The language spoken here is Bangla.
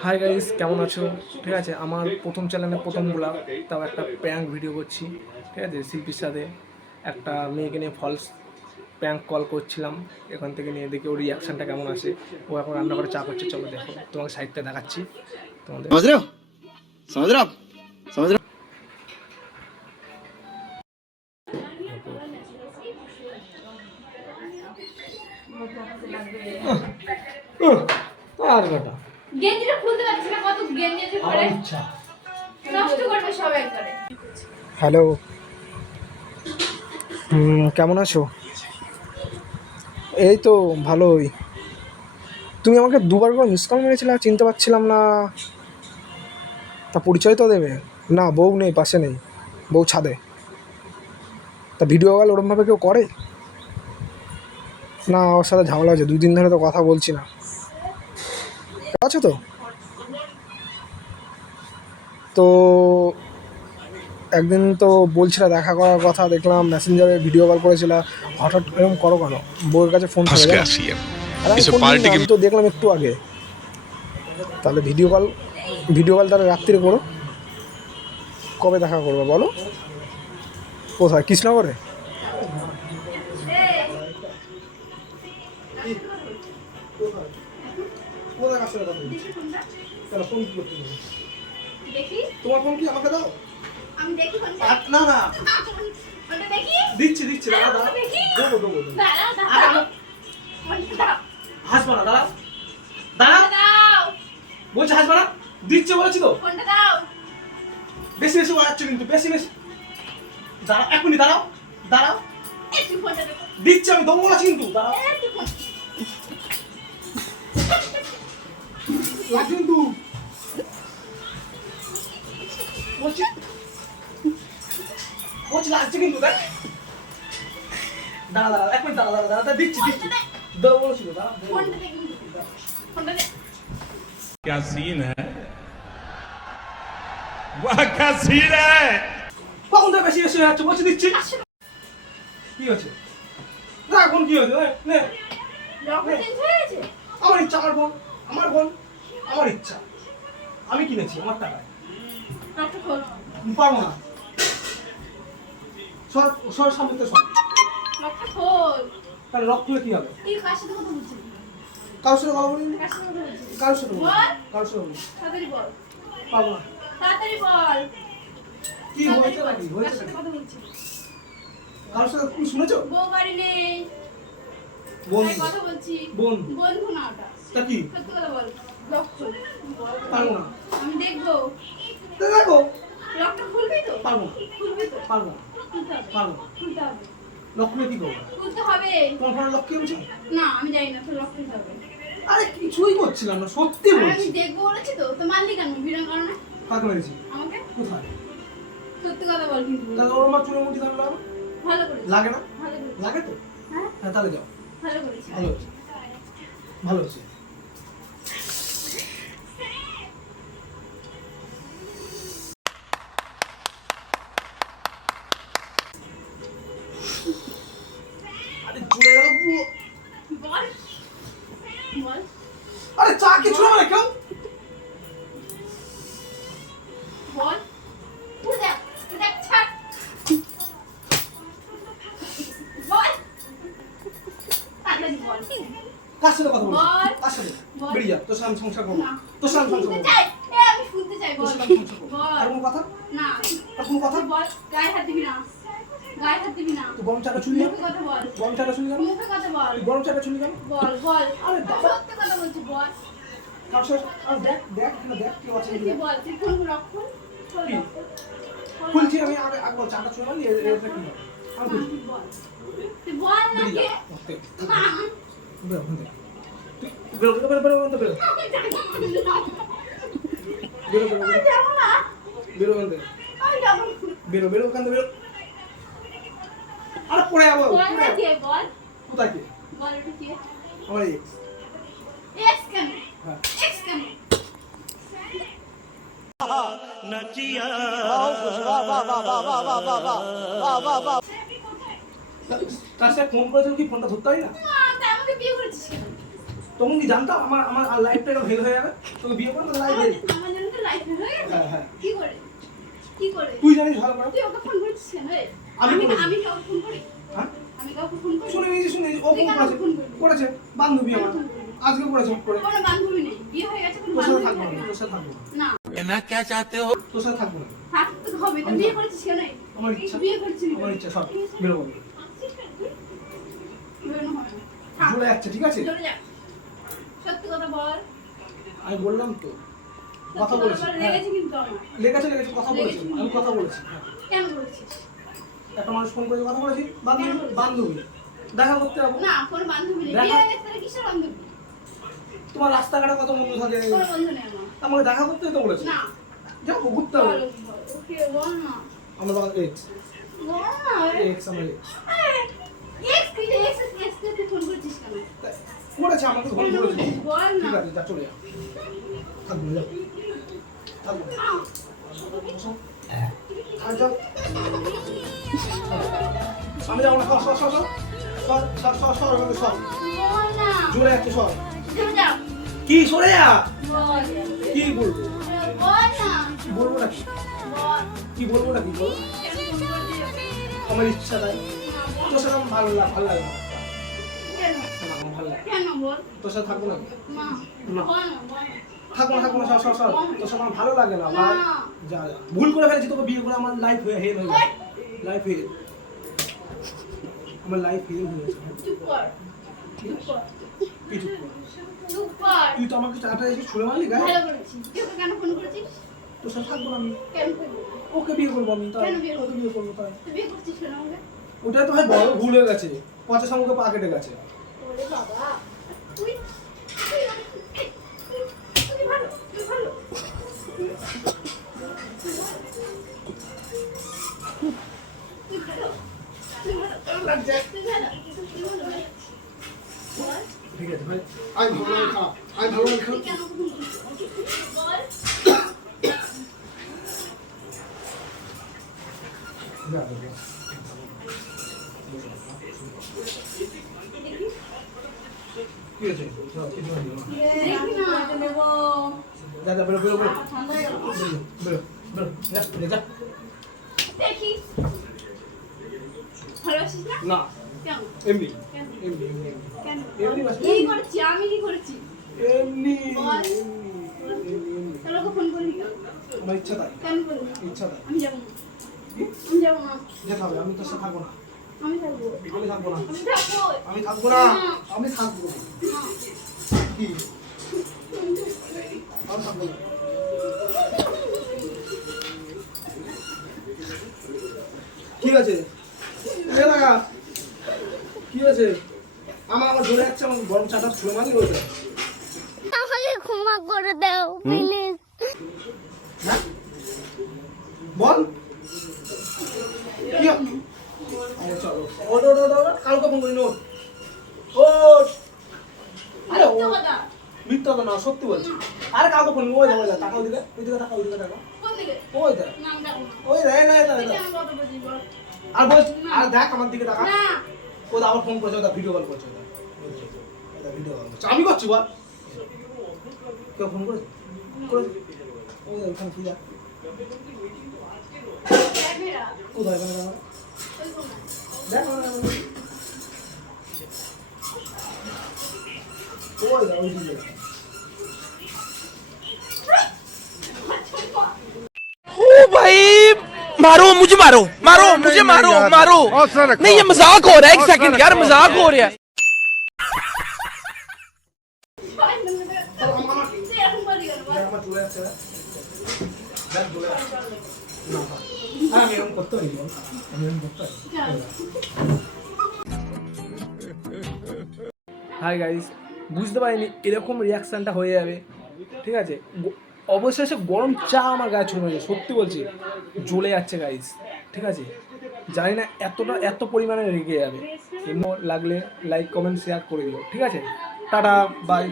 হাই গাইস, কেমন আছো? ঠিক আছে, আমার প্রথম চ্যানেলে প্রথম ব্লগ, তাও একটা প্র্যাঙ্ক ভিডিও করছি। ঠিক আছে, শিল্পীর সাথে একটা মেয়েকে নিয়ে ফলস প্র্যাঙ্ক কল করছিলাম। এখান থেকে নিয়ে দেখি ওর রিয়াকশানটা কেমন আসে। ও এখন রান্না করে চা করছে, চলো দেখো, তোমাকে সাইডটা দেখাচ্ছি তোমাদের। समझ रहे हो समझ रहे हो आप समझ रहे हो। আর বেটা গেঞ্জিটা খুলতে পারছিস না, কত গেঞ্জি আছে পরে আচ্ছা, নষ্ট করবে সবাই করে। হ্যালো, কেমন আছো? এই তো ভালোই। তুমি আমাকে দুবার করে মিস কল মেরেছিলে, চিনতে পারছিলাম না। তা পরিচয় তো দেবে না? বউ নেই, পাশে নেই, বউ ছাদে। তা ভিডিও কল ওরমভাবে কেউ করে না? ওর সাথে ঝামেলা হয়েছে, 2 দিন ধরে তো কথা বলছি না। আছো তো? তো একদিন তো বলছিলা দেখা করার কথা, দেখলাম মেসেঞ্জারে ভিডিও কল করেছিলা। হঠাৎ এরকম করো কেন? বউয়ের কাছে ফোন থাকে জানো? আর আমি ফোন নিই না, আমি তো দেখলাম একটু আগে। তাহলে ভিডিও কল তাহলে রাত্রিরে করো। কবে দেখা করবে বলো? কোথায়? কৃষ্ণনগরে? দেখি তোমার ফোন কি আমাকে দাও? আমি দেখি কোনটা না না, কোনটা দেখি দিচ্ছি দাঁড়া দাঁড়া, দেখি দেবো দাঁড়াও দাঁড়াও কোনটা হাসবা না, দাঁড়া দাঁড়া, দাও বলছি হাসবা না, দিচ্ছে বলেছি তো। কোনটা দাও বেশি বেশি বাড়াচ্ছ কিন্তু, বেশি বেশি। দাঁড়া, 1 মিনিট দাঁড়াও দাঁড়াও, একটু কোনটা দেখো দিচ্ছি, আমি দেবো বলেছি কিন্তু, দাঁড়াও। একটু লাগছে কিন্তু, বলছি লাগছে কিন্তু, দেখ। দাঁড়া 1 মিনিট দাঁড়া, দিচ্ছি দেবো বলেছিল, দাঁড়া। কোনটা দেখি কোনটা দেখ क्या सीन है वाह क्या सीन है। কখন থেকে বেশি বেশি হয়ে যাচ্ছে, বলছি দিচ্ছি। কি হয়েছে? না এখন কি হয়েছে? নে ডক্টর চেঞ্জ হয়ে গেছে আমার ইচ্ছা, আমার বোন আমার ইচ্ছা, আমি কিনেছি আমার টাকায়। ডক্টর খোল পারবো না, সর সামনে তো সর। ডক্টর খোল তাহলে রক্ত হয়ে কি হবে? তুই কার সাথে কথা বলছিস কারোর সাথে কথা বলিনি, কার সাথে কথা বলছিস কারোর সাথে বলিনি, বল কারোর সাথে বলিনি। তাড়াতাড়ি বল পারবো না। তাড়াতাড়ি বল কি হয়েছে নাকি? কার হয়েছে সাথে নাকি? কথা বলছিস কারোর সাথে তুমি শুনেছো? বউ বাড়ি নেই বোন, তাই কথা বলছি বোন বন্ধু না ওটা তা কি? সত্যি কথা বল ডক্টর পারবো না। আমি দেখবো তা দেখো, ডক্টর খুলবি তো পারবো না, খুলবি তো পারবো না, খুলতে হবে পারবো না। খুলতে হবে লক্ষ্মী কি করবো? খুলতে হবে তোমার ফোনে লক্ষ্মী বলছি? না আমি জানি না তোর লক্ষ্য হবে আরে কিছুই করছিলাম না, সত্যি আর বলছি। আমি দেখবো বলেছি তো তো মারলি কেন বিনা কারণে কাকে মেরেছি? আমাকে কোথায়? সত্যি কথা বল কিন্তু তাহলে ওর আমার চুলের মুঠি ধরলো, ভালো করেছিস লাগে না? ভালো করেছিস লাগে তো? হ্যাঁ হ্যাঁ তাহলে যাও, ভালো করেছিস ভালো হচ্ছে, ভালো হচ্ছে। আরে জুড়ে গেল পুরো। বল বল আরে চা কিছু না কেউ। বল তুই দেখ ছাড় বল তাড়াতাড়ি বল কার সাথে কথা বলছিস? বল। কার সাথে? বল। বেরিয়ে যা, তোর সাথে আমি সংসার করবো। না তোর সাথে আমি সংসার শুনতে করবো। চাই আমি শুনতে চাই তোর বল সাথে আমি সংসার করবো। বল আর কোনো কথা? না আর কোনো কথা? তুই বল গায়ে হাত দিবি না গায়ে হাত দিবি না তুই গরম চাটা ছুলি কেন? মুখে কথা বল গরম চাটা ছুলি কেন? মুখে কথা বল তুই গরম চাটা ছুলি কেন? বল বল আরে বাবা। সত্যি কথা বলছি বল কার সাথে? আরে দেখ এখানে দেখ কেউ আছে তুই বল তুই ফোন রাখুন কি? খুলছি আমি, আগে চাটা ছুলে মারি, এটা কি হবে? আমি খুলছি। বল তুই বল না বেরিয়ে কে যা। ওকে। না বেরো ওখান থেকে। তুই বেরো ওখান থেকে, বেরো। আমি যাবো না বেরো আমি যাবো না বেরো ওখান থেকে। আমি যাবো না বেরো ওখান থেকে, বেরো। আরে পড়ে যাবো, বল পড়ে না যাবো। কে বল কোথায় কি? বল এটা কে আমার এক্স। এক্স কেন হ্যাঁ। এক্স কেন তার সাথে ফোন করেছিল কি, ফোনটা ধরতে হয় না? তা আমাকে বিয়ে করেছিস কেন তো তখন কি জানতাম আমার আমার লাইফটা এরকম হেল হয়ে যাবে? তোকে বিয়ে করবো লাইফ হেল। আমার জন্য তো লাইফ হয়ে গেছে। হ্যাঁ, হ্যাঁ। কি করে? কি করে? তুই জানিস ভালো করে। তুই ওকে ফোন করছিস কেন রে? আমি আমি করেছি। আমি কাউকে ফোন করি? হ্যাঁ? আমি কাউকে ফোন করি? শুনে নিয়েছি ও তুই ফোন কেন করেছে। ফোন করবি? করেছে বান্ধবী আমার। আজকে করেছে হুট করে। কোনো বান্ধবী নেই। বিয়ে হয়ে গেছে কোনো তোর সাথে বান্ধবী থাকবো থাকে না, না। তোর সাথে থাকবো না। না, তোর সাথে থাকবো না। থাকতে হবে তো। বিয়ে করেছিস কেন? আমার ইচ্ছা। বিয়ে করছিস কেন? আমার ইচ্ছা সব বেরোবো। বেরোনো হবে না। থাক। চলে যাচ্ছে ঠিক আছে? চলে যা। সত্যি কথা বল। আমি বললাম তো কথা সত্যি বলেছি। বল, হ্যাঁ। লেগেছে কিন্তু আমার। লেগেছে কথা বলেছি। লেগেছে। আমি কথা বলেছি। হ্যাঁ। কেন বলছিস? একটা মানুষ ফোন করে কথা বলেছি বান্ধবী কেন বলছিস? বান্ধবী দেখা করতে যাবো। না, কোনো বান্ধবী নেই। দেখা- বিয়ে হয়ে গেছে তাহলে কিসের বান্ধবী? তোমার রাস্তাঘাটে কত বন্ধু থাকে কোনো বন্ধু নেই আমার। আমাকে দেখা করতে তো বলেছি। না। যাবো ঘুরতে বল, হবে। বল। ওকে, বল না। আমরা তখন এক্স বল না। এক্স আমার ex। এক্স তুই ফোন করছিস কেন? করেছে আমাকে ফোন কেন করেছে। করছিস? বল না। ঠিক আছে যা চলে যা থাকবো না, যাও থাকবো না। আর যাও আমি যাবো না সর সর সর সর সর সর সর সর সর বল না। জোরে যাচ্ছে সর চলে যা। কি সরে যা বল। কি বলবো বল না। কি বলবো নাকি বল। কি বলবো নাকি বল কেন ফোন করছিস? আমার ইচ্ছা তাই না, বল। তোর সাথে আমার ভালো লাগে না কেন? আমার ভালো লাগে কেন বল? তোর সাথে থাকবো না না। না। বল না, বল না। থাকবো না সর সর সর তোর সাথে আমার ভালো লাগে না না। ভাই যা যা ভুল করে ফেলেছি তোকে বিয়ে করে আমার লাইফ হয়ে হেল হয়ে গেছে লাইফ হেল আমার লাইফ হেল হয়ে গেছে চুপ কর। চুপ কর। কি চুপ কর? চুপ কর। তুই তো আমাকে চাটা এসে ছুড়ে মারলি গায়ে ভালো করেছিস। তুই ওকে কেন ফোন করেছিস? তোর সাথে থাকবো না আমি কেন করবি? ওকে বিয়ে করবো আমি তাই কেন বিয়ে করবি? ওকে বিয়ে করবো তাই তুই বিয়ে করছিস কেন আমাকে? ওটাই তো ভাই বড় ভুল হয়ে গেছে পচা শামুকে পা কেটে গেছে ওরে বাবা, তুই তুই তুই ভালো, তুই ভালো। তুই ভালো, তুই ভালো, লাগছে তুই ভালো, তুই ভালো। বল, ঠিক আছে ভাই আমি ভালো লাগে খারাপ আমি ভালো লাগে তুই খারাপ কেন ফোন করছিস? বল। যা, যা, যা। কি হয়েছে? চল, কিছু হয়নি, না। দেখি না, নেবো। যা, যা, বেরো, বেরো, বেরো। ঠান্ডা হয়ে গেল। বেরো, বেরো, যা, যা। দেখি। ভালোবাসিস না? না, কেন? এমনি, কেন? এমনি, এমনি, কেন? এমনি বাস। কি করেছি? আমি কি করেছি? এমনি, বল। এমনি। তাহলে ওকে ফোন করলি কেন? আমার ইচ্ছা তাই, কেন করলি? ইচ্ছা তাই। আমি যাবো না। আমি যাবো না। যেতে হবে, আমি তোর সাথে থাকবো না। আমি থাকবো। বিকেলে থাকবো না। আমি থাকবো। আমি থাকবো না। না। আমি থাকবো। না। কি? আমি থাকবো না। কি আছে? এ লাগা। কি আছে? আমার জোরে যাচ্ছে আমার গরম চাটা ছুঁড়ে মারি ওইটা। আমাকে ক্ষমা করে দাও প্লিজ। হ্যাঁ? বল। কি? আরে চলো। ওঠ, ওঠ, ওঠ, ওঠ। কালকে ফোন করি নোট। ওঠ। আরে ও মিথ্যে কথা। মিথ্যা কথা না সত্যি বলছি। আরে কালকে ফোন ওই দেখো টাকা ওইদিকে ওইদিকে টাকা ওইদিকে টাকা কোন দিকে? ওই দেখ না, আমি যাবো না। ওই দেখ না এটা তুই কেন কথা বলছিস বল? আর বল আর দেখ আমার দিকে টাকা না। ও আবার ফোন করছে ওটা ভিডিও কল করছে ওটা ভিডিও কল করছে আমি করছি বল কেউ ফোন করেছে করেছে ওই দেখ ফোন কি দেখ দেখ এরা। কোথায় ফোন আমার ওই কোনায়। দেখ ওই দেখ ওই দিকে ओ भाई मारो मुझे मारो मारो मुझे मारो मारो नहीं ये मजाक हो रहा है एक सेकंड यार मजाक हो रहा है ভাই, তুই এরকম বললি কেন বল? দেখ আমার চলে যাচ্ছে দেখ চলে যাচ্ছে না আমি এরকম করতে পারি বল আমি এরকম করতে পারি চল। হাই গাইস বুঝতে পারিনি এরকম রিয়াকশানটা হয়ে যাবে ঠিক আছে অবশেষে গরম চা আমার গায়ে ছুঁড়ে মেরেছে সত্যি বলছি জ্বলে যাচ্ছে গাইস ঠিক আছে জানি না এত পরিমাণে রেগে যাবে এমন লাগলে লাইক কমেন্ট শেয়ার করে দিও ঠিক আছে টাটা বাই